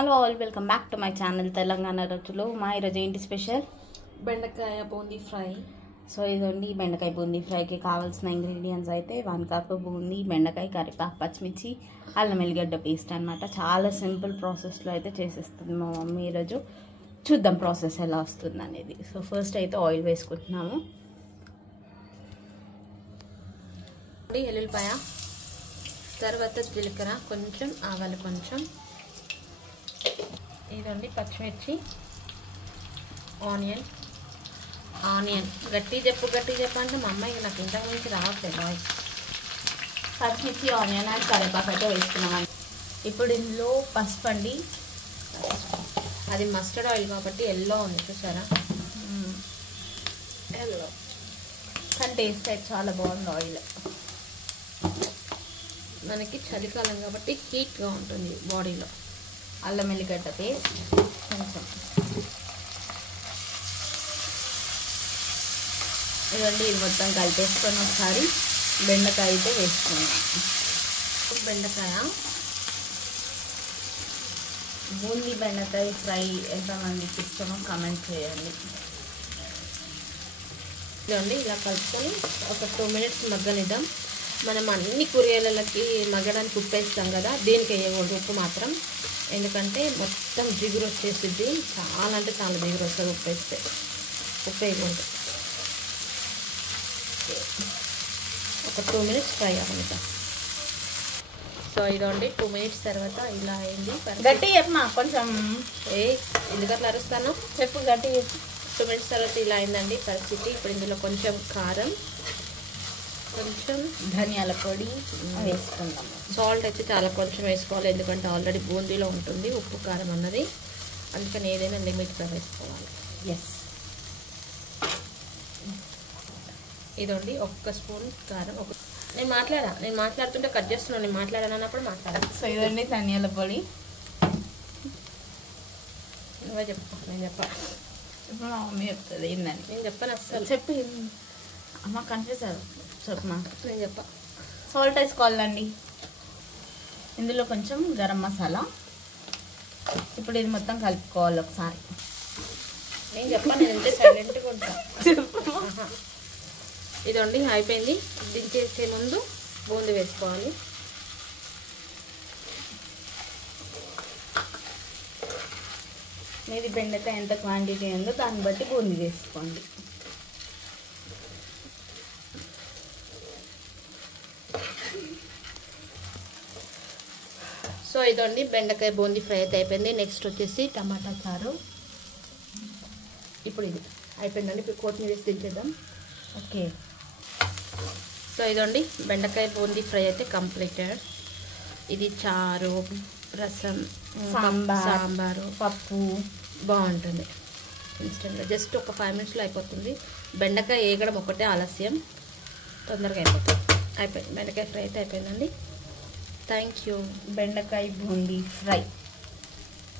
Hello all welcome back to my channel Telangana రుచులు. మా ఈరోజు ఏంటి స్పెషల్? బెండకాయ బూందీ ఫ్రై. సో ఇదండి బెండకాయ బూందీ ఫ్రైకి కావాల్సిన ఇంగ్రీడియంట్స్ అయితే 1 కప్ బూందీ, బెండకాయ, కరివేపాకు, పచ్చిమిర్చి, అల్లం వెల్లిగడ్డ పేస్ట్ అనమాట. చాలా సింపుల్ ప్రాసెస్లో అయితే చేసేస్తుంది మా మమ్మీ. ఈరోజు చూద్దాం ప్రాసెస్ ఎలా వస్తుంది అనేది. సో ఫస్ట్ అయితే ఆయిల్ వేసుకుంటున్నాము. ఎల్లుల్లిపాయ, తర్వాత జీలకర్ర, కొంచెం ఆవాలు, కొంచెం ఇదండి పచ్చిమిర్చి, ఆనియన్ గట్టి చెప్పు అంటే మా అమ్మాయికి నాకు ఇంతకు మించి రావట్లేదు వాయిస్. పచ్చిమిర్చి, ఆనియన్ అండ్ కరివేపాకు అయితే వేసుకున్నాం. ఇప్పుడు ఇందులో పసుపు అండి. అది మస్టర్డ్ ఆయిల్ కాబట్టి ఎల్లో ఉంది చూసారా, ఎల్లో కానీ టేస్ట్ అయితే చాలా బాగుంది. ఆయిల్ మనకి చలికాలం కాబట్టి హీట్గా ఉంటుంది బాడీలో. అల్లం వెల్లిగడ్డ పేస్ట్ కొంచెం ఇదండి. ఇది మొత్తం కలిపేసుకొని ఒకసారి బెండకాయ అయితే వేసుకున్నాం. బెండకాయ బూందీ బెండకాయ ఫ్రై ఎంతమందికి ఇష్టమో కమెంట్ చేయండి. ఇదండి ఇలా కలుపుకొని ఒక 2 మినిట్స్ మగ్గనిద్దాం. మనం అన్ని కూరగాయలకి మగ్గడానికి ఉప్పు వేస్తాం కదా, దీనికి వేయకూడదు ఉప్పు మాత్రం, ఎందుకంటే మొత్తం జిగురు వచ్చేసిద్ది. చాలా అంటే చాలా జిగురు వస్తుంది ఉప్పు వేస్తే. ఉప్పు వేయకూడదు. ఒక 2 మినిట్స్ ఫ్రై అవ్వాలి. సో ఇదండి 2 మినిట్స్ తర్వాత ఇలా అయింది. గట్టి చెప్పమా కొంచెం. ఎందుకు అట్లా అరుస్తాను చెప్పు, గట్టి. 2 మినిట్స్ తర్వాత ఇలా అయిందండి పరిస్థితి. ఇప్పుడు ఇందులో కొంచెం కారం, కొంచెం ధనియాల పొడి వేసుకుందాం. సాల్ట్ అయితే చాలా కొంచెం వేసుకోవాలి, ఎందుకంటే ఆల్రెడీ బూందీలో ఉంటుంది ఉప్పు కారం అన్నది. అందుకని ఏదైనా లిమిట్గా వేసుకోవాలి. ఎస్. ఇదండి 1 స్పూన్ కారం. నేను మాట్లాడుతుంటే కట్ చేస్తున్నాను. నేను మాట్లాడాను అన్నప్పుడు మాట్లాడాను. సో ఇదండి ధనియాల పొడి. నువ్వే చెప్పు, నేను చెప్పా. ఇప్పుడు మా మమ్మీ చెప్తుంది ఏందని. నేను చెప్పాను అస్సలు. చెప్పి అమ్మ కన్ఫ్యూజ్ అవ్వదు. చెప్పమా. నేను చెప్పా. సాల్ట్ వేసుకోవాలండి. ఇందులో కొంచెం గరం మసాలా. ఇప్పుడు ఇది మొత్తం కలుపుకోవాలి ఒకసారి. నేను చెప్పాను, నేను అంటే సైలెంట్గా ఉంటాను. ఇదండి అయిపోయింది. దించేసే ముందు బూందీ వేసుకోవాలి. మీది బెండకాయ ఎంత క్వాంటిటీ ఉందో దాన్ని బట్టి బూందీ వేసుకోండి. సో ఇదండి బెండకాయ బూందీ ఫ్రై అయితే అయిపోయింది. నెక్స్ట్ వచ్చేసి టమాటా చారు. ఇప్పుడు ఇది అయిపోయిందండి. ఇప్పుడు కొత్తిమీర వేసి దించేద్దాం. ఓకే. సో ఇదండి బెండకాయ బూందీ ఫ్రై అయితే కంప్లీటెడ్. ఇది చారు, రసం, సాంబారు, పప్పు బాగుంటుంది ఇన్స్టెంట్గా. జస్ట్ ఒక 5 మినిట్స్లో అయిపోతుంది. బెండకాయ వేగడం ఒకటే ఆలస్యం, తొందరగా అయిపోతుంది. అయిపోయింది బెండకాయ ఫ్రై అయితే అయిపోయిందండి. Thank you. బెండకాయ బూందీ ఫ్రై.